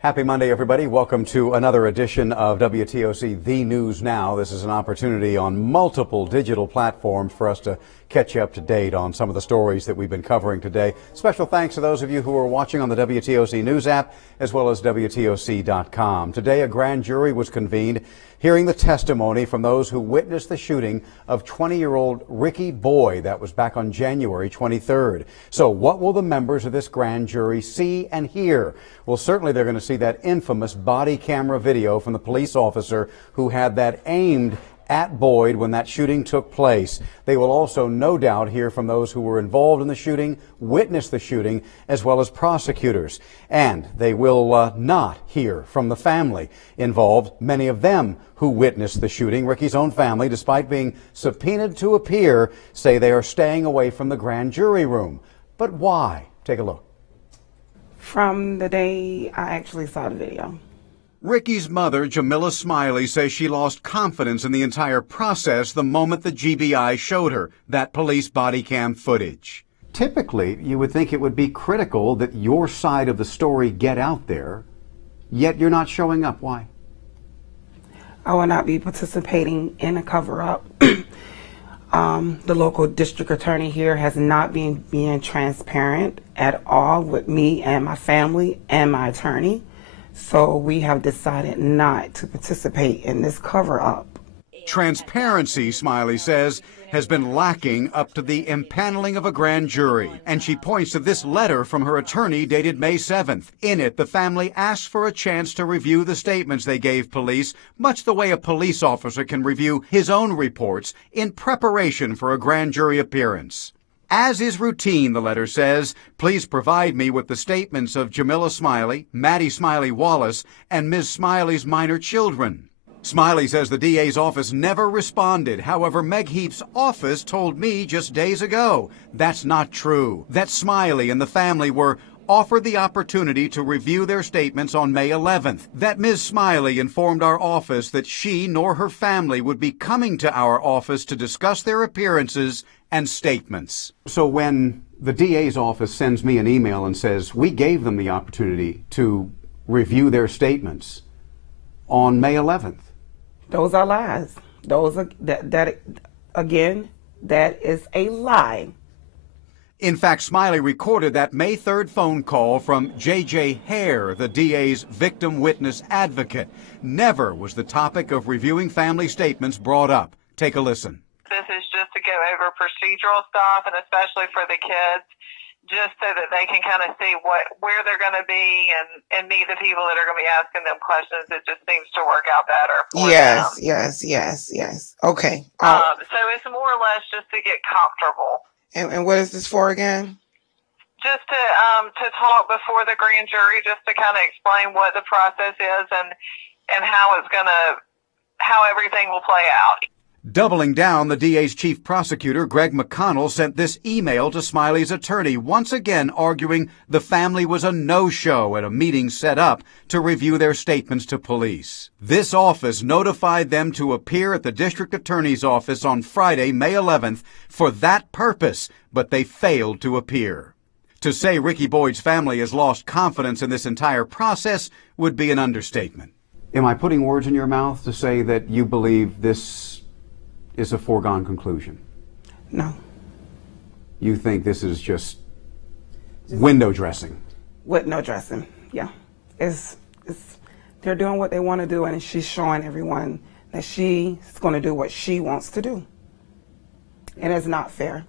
Happy Monday, everybody. Welcome to another edition of WTOC The News Now. This is an opportunity on multiple digital platforms for us to catch you up to date on some of the stories that we've been covering today. Special thanks to those of you who are watching on the WTOC News app as well as WTOC.com. Today, a grand jury was convened hearing the testimony from those who witnessed the shooting of 20-year-old Ricky Boyd. That was back on January 23rd. So what will the members of this grand jury see and hear? Well, certainly they're going to see that infamous body camera video from the police officer who had that aimed at Boyd when that shooting took place. They will also no doubt hear from those who were involved in the shooting, witnessed the shooting, as well as prosecutors. And they will not hear from the family involved, many of them who witnessed the shooting. Ricky's own family, despite being subpoenaed to appear, say they are staying away from the grand jury room. But why? Take a look. From the day I actually saw the video. Ricky's mother, Jamila Smileys, says she lost confidence in the entire process the moment the GBI showed her that police body cam footage. Typically, you would think it would be critical that your side of the story get out there, yet you're not showing up. Why? I will not be participating in a cover-up. The local district attorney here has not been being transparent at all with me and my family and my attorney. So we have decided not to participate in this cover-up. Transparency, Smiley says, has been lacking up to the impaneling of a grand jury. And she points to this letter from her attorney dated May 7th. In it, the family asked for a chance to review the statements they gave police, much the way a police officer can review his own reports in preparation for a grand jury appearance. As is routine, the letter says, please provide me with the statements of Jamila Smiley, Maddie Smiley Wallace, and Ms. Smiley's minor children. Smiley says the DA's office never responded. However, Meg Heap's office told me just days ago that's not true. That Smiley and the family were offered the opportunity to review their statements on May 11th. That Ms. Smiley informed our office that she nor her family would be coming to our office to discuss their appearances and statements. So when the DA's office sends me an email and says we gave them the opportunity to review their statements on May 11th. Those are lies. Those are again, that is a lie. In fact, Smiley recorded that May 3rd phone call from J.J. Hare, the DA's victim witness advocate. Never was the topic of reviewing family statements brought up. Take a listen. This is just to go over procedural stuff, and especially for the kids, just so that they can kind of see where they're going to be and meet the people that are going to be asking them questions. It just seems to work out better for them. Yes. Okay. So it's more or less just to get comfortable. And what is this for again? Just to talk before the grand jury, just to kind of explain what the process is and how everything will play out. Doubling down, the DA's chief prosecutor, Greg McConnell, sent this email to Smiley's attorney, once again arguing the family was a no-show at a meeting set up to review their statements to police. This office notified them to appear at the district attorney's office on Friday, May 11th, for that purpose, but they failed to appear. To say Ricky Boyd's family has lost confidence in this entire process would be an understatement. Am I putting words in your mouth to say that you believe this is a foregone conclusion? No. You think this is just window dressing? Window dressing, yeah. They're doing what they want to do, and she's showing everyone that she's going to do what she wants to do. And it's not fair.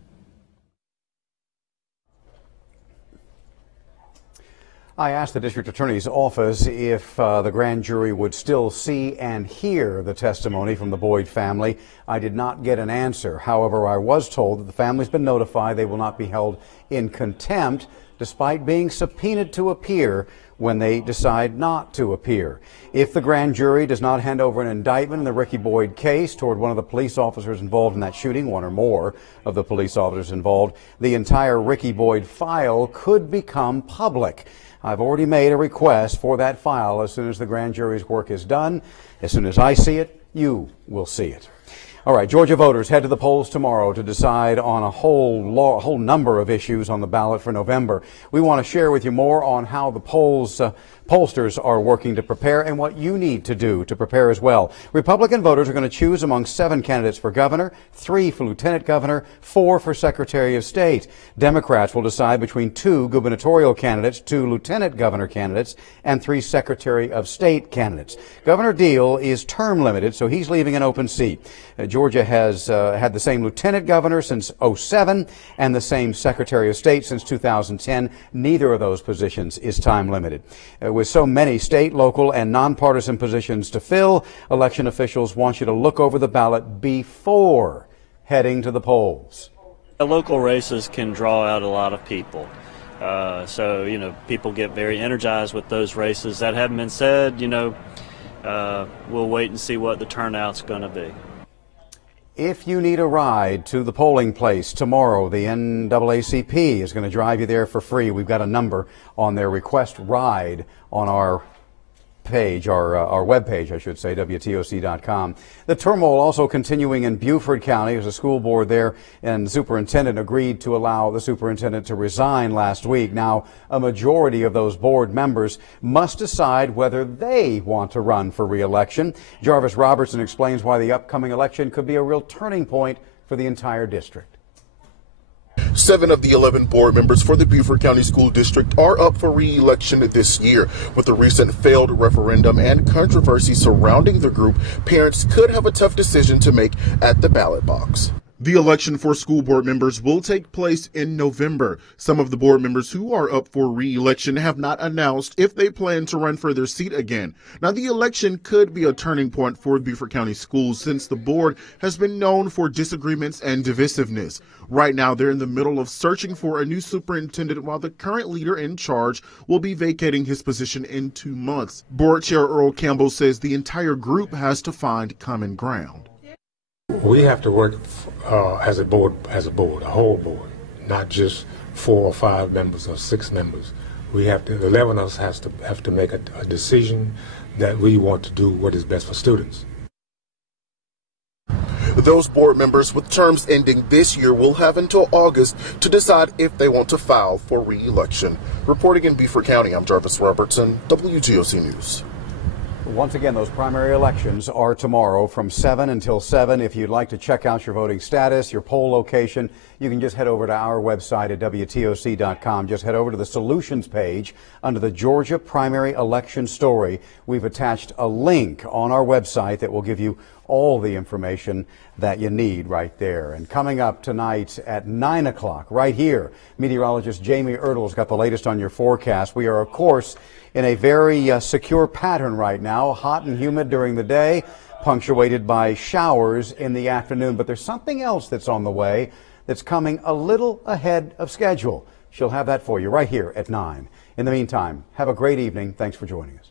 I asked the district attorney's office if the grand jury would still see and hear the testimony from the Boyd family. I did not get an answer. However, I was told that the family's been notified they will not be held in contempt despite being subpoenaed to appear when they decide not to appear. If the grand jury does not hand over an indictment in the Ricky Boyd case toward one of the police officers involved in that shooting, one or more of the police officers involved, the entire Ricky Boyd file could become public. I've already made a request for that file as soon as the grand jury's work is done. As soon as I see it, you will see it. All right, Georgia voters head to the polls tomorrow to decide on a whole number of issues on the ballot for November. We want to share with you more on how the pollsters are working to prepare and what you need to do to prepare as well. Republican voters are going to choose among 7 candidates for governor, 3 for lieutenant governor, 4 for secretary of state. Democrats will decide between 2 gubernatorial candidates, 2 lieutenant governor candidates, and 3 secretary of state candidates. Governor Deal is term limited, so he's leaving an open seat. Georgia has had the same lieutenant governor since '07 and the same secretary of state since 2010. Neither of those positions is time limited. With so many state, local, and nonpartisan positions to fill, election officials want you to look over the ballot before heading to the polls. The local races can draw out a lot of people. So, people get very energized with those races. That having been said, we'll wait and see what the turnout's going to be. If you need a ride to the polling place tomorrow, the NAACP is going to drive you there for free. We've got a number on their request ride on our page, our webpage, I should say, WTOC.com. The turmoil also continuing in Beaufort County. There's a school board there, and the superintendent agreed to allow the superintendent to resign last week. Now, a majority of those board members must decide whether they want to run for re-election. Jarvis Robertson explains why the upcoming election could be a real turning point for the entire district. 7 of the 11 board members for the Beaufort County School District are up for re-election this year. With the recent failed referendum and controversy surrounding the group, parents could have a tough decision to make at the ballot box. The election for school board members will take place in November. Some of the board members who are up for re-election have not announced if they plan to run for their seat again. Now, the election could be a turning point for Beaufort County Schools since the board has been known for disagreements and divisiveness. Right now, they're in the middle of searching for a new superintendent while the current leader in charge will be vacating his position in 2 months. Board Chair Earl Campbell says the entire group has to find common ground. We have to work as a whole board, not just 4 or 5 members or 6 members. We have to, 11 of us have to make a decision that we want to do what is best for students. Those board members with terms ending this year will have until August to decide if they want to file for re-election. Reporting in Beaufort County, I'm Jarvis Robertson, WTOC News. Once again, those primary elections are tomorrow from 7 until 7. If you'd like to check out your voting status, your poll location, you can just head over to our website at WTOC.com. Just head over to the solutions page under the Georgia primary election story. We've attached a link on our website that will give you all the information that you need right there. And coming up tonight at 9 o'clock right here, meteorologist Jamie Erdel's got the latest on your forecast. We are, of course, in a very secure pattern right now, hot and humid during the day, punctuated by showers in the afternoon. But there's something else that's on the way that's coming a little ahead of schedule. She'll have that for you right here at 9. In the meantime, have a great evening. Thanks for joining us.